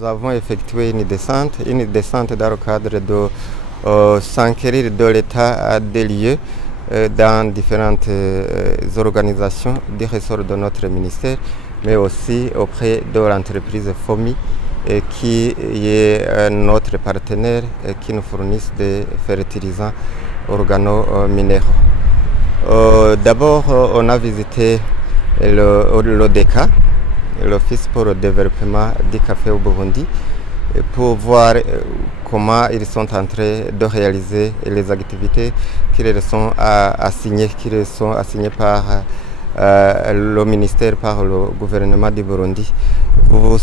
Nous avons effectué une descente dans le cadre de s'enquérir de l'état des lieux dans différentes organisations des ressorts de notre ministère, mais aussi auprès de l'entreprise FOMI qui est notre partenaire et qui nous fournissent des fertilisants organo-minéraux. D'abord, on a visité l'ODECA, l'Office pour le développement du café au Burundi, pour voir comment ils sont en train de réaliser les activités qui leur sont assignées, par le ministère, par le gouvernement du Burundi. Vous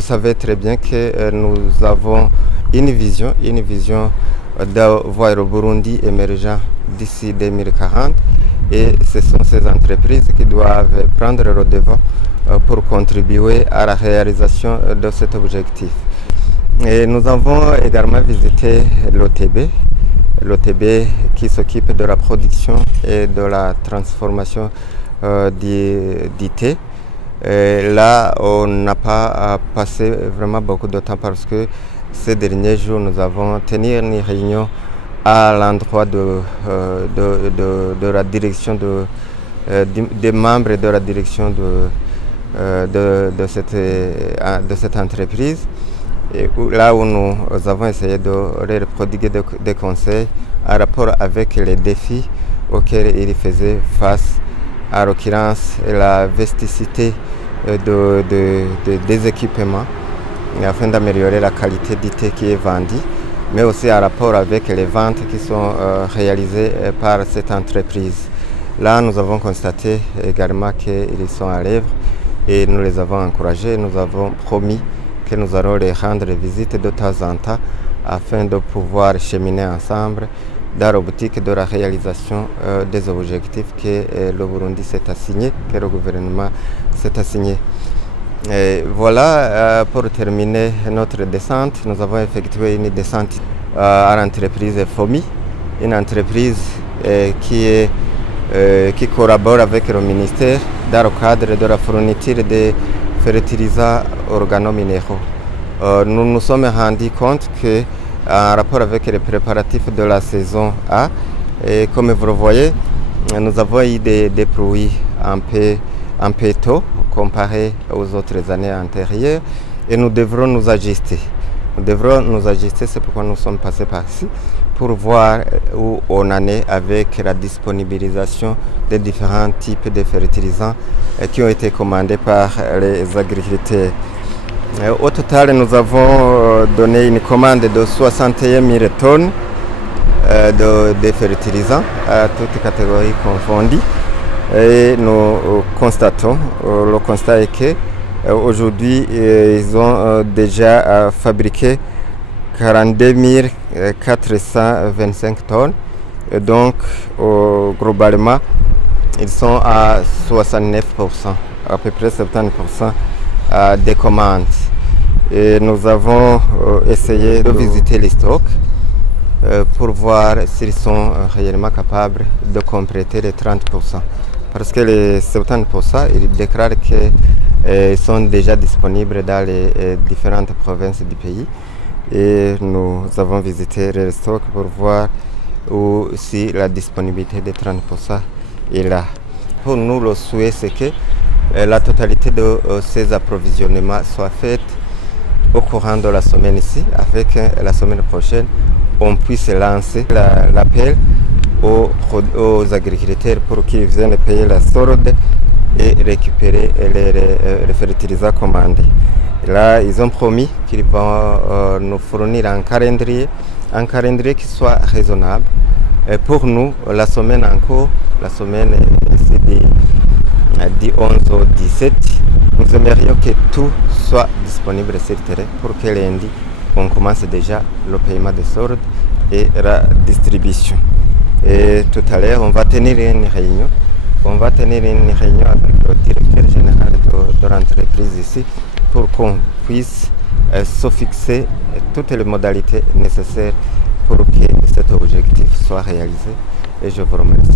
savez très bien que nous avons une vision de voir le Burundi émergent d'ici 2040 et ce sont ces entreprises qui doivent prendre le devant pour contribuer à la réalisation de cet objectif. Et nous avons également visité l'OTB qui s'occupe de la production et de la transformation du thé. Et là, on n'a pas passé vraiment beaucoup de temps parce que ces derniers jours, nous avons tenu une réunion à l'endroit de la direction des membres de la direction de cette entreprise. Et là où nous avons essayé de leur prodiguer des conseils en rapport avec les défis auxquels ils faisaient face, en l'occurrence la vesticité des équipements afin d'améliorer la qualité du thé qui est vendu, mais aussi en rapport avec les ventes qui sont réalisées par cette entreprise. Là, nous avons constaté également qu'ils sont à l'œuvre et nous les avons encouragés. Nous avons promis que nous allons les rendre visite de temps en temps afin de pouvoir cheminer ensemble dans la boutique de la réalisation des objectifs que le Burundi s'est assigné, que le gouvernement s'est assigné. Et voilà, pour terminer notre descente, nous avons effectué une descente à l'entreprise FOMI, une entreprise qui collabore avec le ministère dans le cadre de la fourniture des fertilisants organo-minéraux. Nous nous sommes rendus compte que, en rapport avec les préparatifs de la saison A, et comme vous le voyez, nous avons eu des produits un peu tôt comparé aux autres années antérieures et nous devrons nous ajuster. C'est pourquoi nous sommes passés par ici pour voir où on en est avec la disponibilisation des différents types de fertilisants qui ont été commandés par les agriculteurs. Au total, nous avons donné une commande de 61 000 tonnes de fertilisants à toutes catégories confondues. Et nous constatons, le constat est que aujourd'hui, ils ont déjà fabriqué 42 425 tonnes. Et donc, globalement, ils sont à 69%, à peu près 70% des commandes. Et nous avons essayé de visiter les stocks pour voir s'ils sont réellement capables de compléter les 30%. Parce que les 70%, ils déclarent qu'ils sont déjà disponibles dans les différentes provinces du pays. Et nous avons visité les stocks pour voir si la disponibilité des 30% est là. Pour nous, le souhait, c'est que la totalité de ces approvisionnements soit faite au courant de la semaine ici, avec la semaine prochaine, on puisse lancer l'appel aux agriculteurs pour qu'ils viennent payer la solde et récupérer les fertilisants commandés. Là, ils ont promis qu'ils vont nous fournir un calendrier qui soit raisonnable. Et pour nous, la semaine en cours, la semaine du 11 au 17, nous aimerions que tout soit disponible sur le terrain pour que lundi, on commence déjà le paiement des soldes et la distribution. Et tout à l'heure, on va tenir une réunion. avec le directeur général de l'entreprise ici pour qu'on puisse se fixer toutes les modalités nécessaires pour que cet objectif soit réalisé. Et je vous remercie.